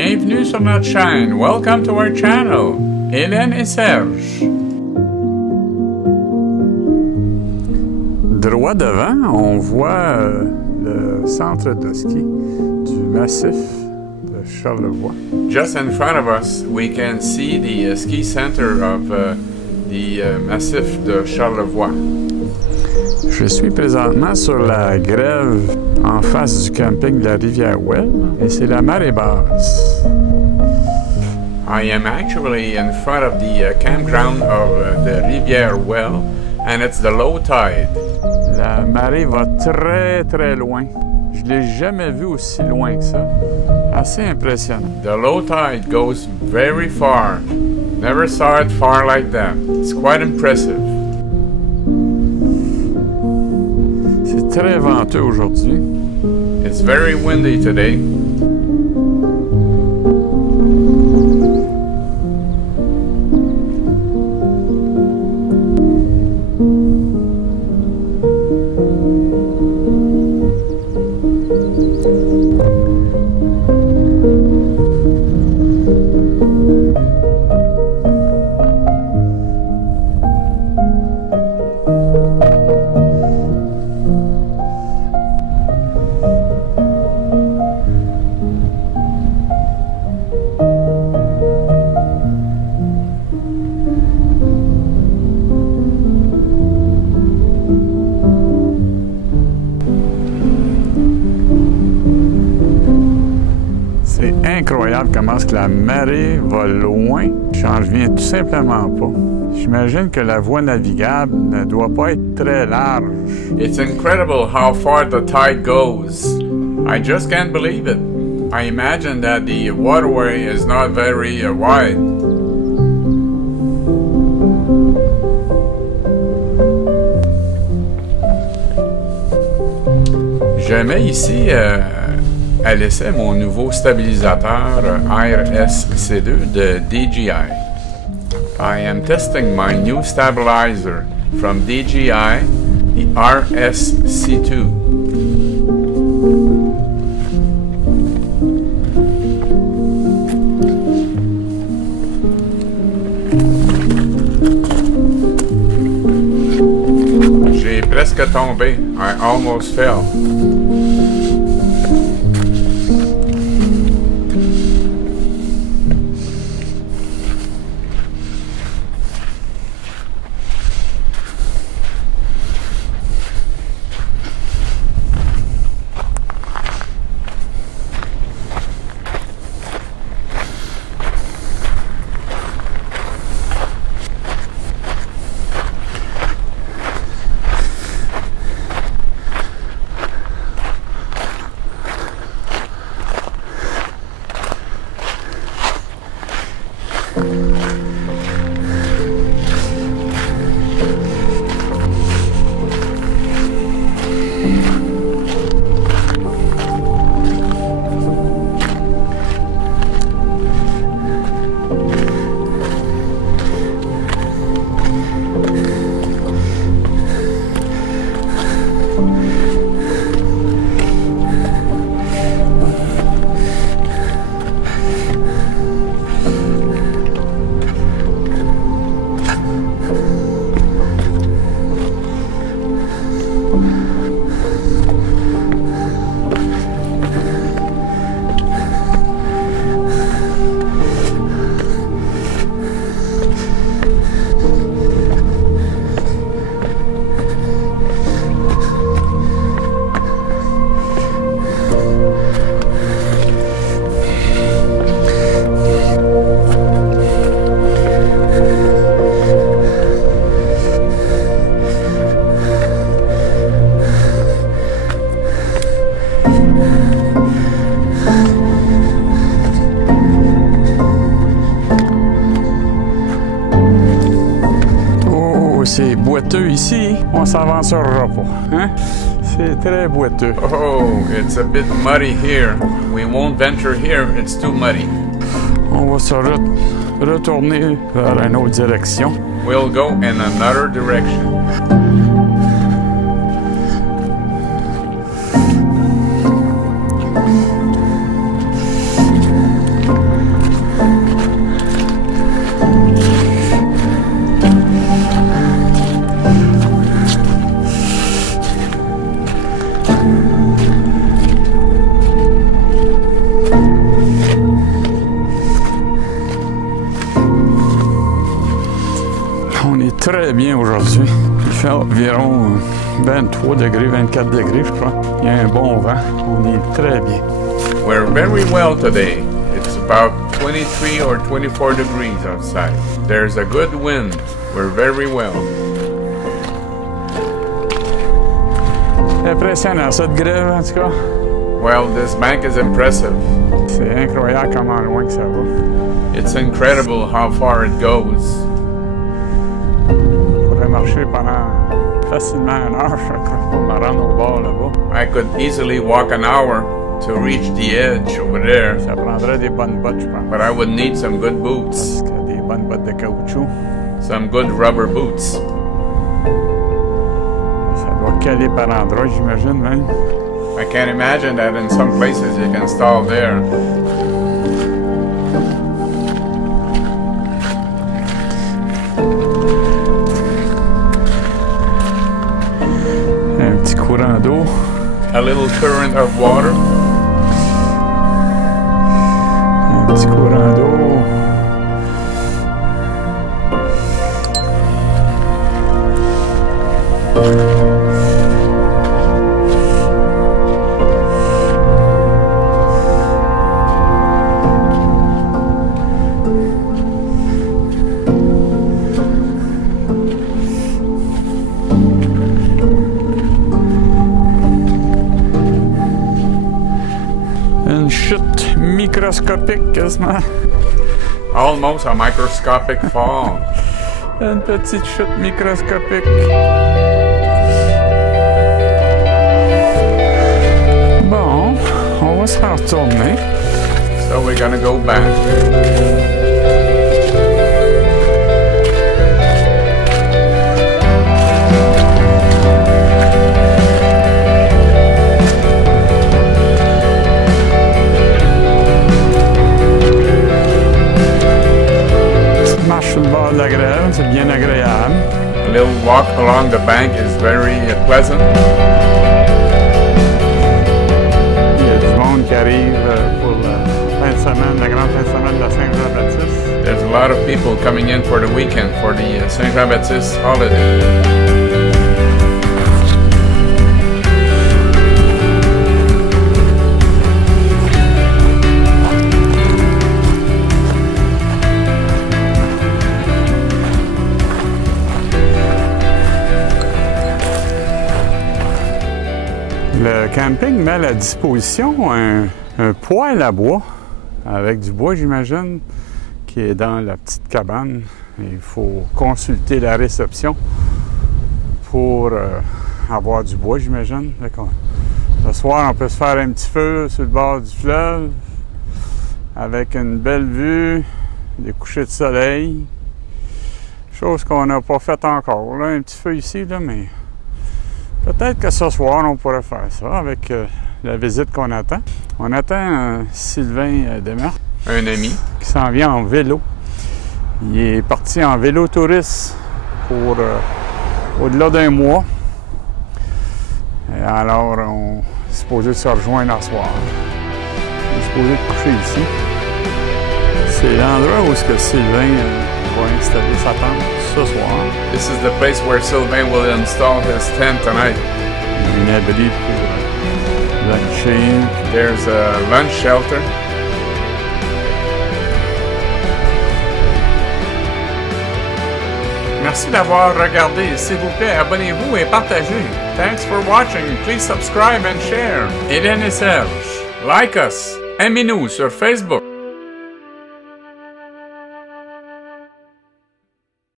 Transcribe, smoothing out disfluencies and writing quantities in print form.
Bienvenue sur notre chaîne. Welcome to our channel. Hélène et Serge. Droit devant, on voit le centre de ski du massif de Charlevoix. Just in front of us, we can see the ski center of the massif de Charlevoix. Je suis présentement sur la grève en face du camping de la Rivière-Ouelle et c'est la Marée Basse. I am actually in front of the campground of the Rivière-Ouelle and it's the low tide. La marée va très très loin. Je l'ai jamais vu aussi loin que ça. Assez impressionnant. The low tide goes very far. Never saw it far like that. It's quite impressive. C'est très venteux aujourd'hui. It's very windy today. C'est incroyable comment est-ce que la marée va loin. J'en reviens tout simplement pas. J'imagine que la voie navigable ne doit pas être très large. It's incredible how far the tide goes. I just can't believe it. I imagine that the waterway is not very wide. Je mets ici à l'essai mon nouveau stabilisateur RSC2 de DJI. I am testing my new stabilizer from DJI, the RSC2. J'ai presque tombé. I almost fell. C'est boiteux ici, on s'aventurera pas, hein? C'est très boiteux. Oh, it's a bit muddy here. We won't venture here, it's too muddy. On va se retourner vers une autre direction. We'll go in another direction. très bien aujourd'hui. Il fait environ 23 degrés, 24 degrés, je crois. Il y a un bon vent. On est très bien. We're very well today. It's about 23 or 24 degrees outside. There's a good wind. We're very well. C'est impressionnant, cette grève, en tout cas. Well, this bank is impressive. C'est incroyable comment loin que ça va. It's incredible how far it goes. Je pourrais marcher pendant facilement 1 heure, je crois, pour me rendre au bord là-bas. I could easily walk an hour to reach the edge over there. Ça prendrait des bonnes bottes, je pense. But I would need some good boots. Parce que des bonnes bottes de caoutchouc. Some good rubber boots. Ça doit caler par endroits, j'imagine, même. I can't imagine that in some places you can stall there. Un petit courant d'eau. A little current of water. Un petit courant d'eau. Une chute microscopique quasiment. Almost a microscopic fall. Une petite chute microscopique. Bon, on va se retourner. So we're gonna go back. Marche sur le bord de la grève, c'est bien agréable. A little walk along the bank is very pleasant. Il y a du monde qui arrive pour la fin de semaine, la grande fin de semaine de la Saint-Jean-Baptiste. There's a lot of people coming in for the weekend for the Saint Jean-Baptiste holiday. Le camping met à la disposition un poêle à bois, avec du bois, j'imagine, qui est dans la petite cabane. Il faut consulter la réception pour avoir du bois, j'imagine. Le soir, on peut se faire un petit feu sur le bord du fleuve, avec une belle vue, des couchers de soleil. Chose qu'on n'a pas faite encore. Là, un petit feu ici, là, mais... Peut-être que ce soir, on pourrait faire ça avec la visite qu'on attend. On attend Sylvain Desmarques. Un ami. Qui s'en vient en vélo. Il est parti en vélo touriste pour au-delà d'1 mois. Et alors, on est supposé se rejoindre ce soir. On est supposé coucher ici. C'est l'endroit où est-ce que Sylvain va installer sa tente ce soir. This is the place where Sylvain will install his tent tonight. Il y a un abri pour luncher. There's a lunch shelter. Merci d'avoir regardé. S'il vous plaît, abonnez-vous et partagez. Thanks for watching. Please subscribe and share. Hélène et Serge, like us. Aimez-nous sur Facebook.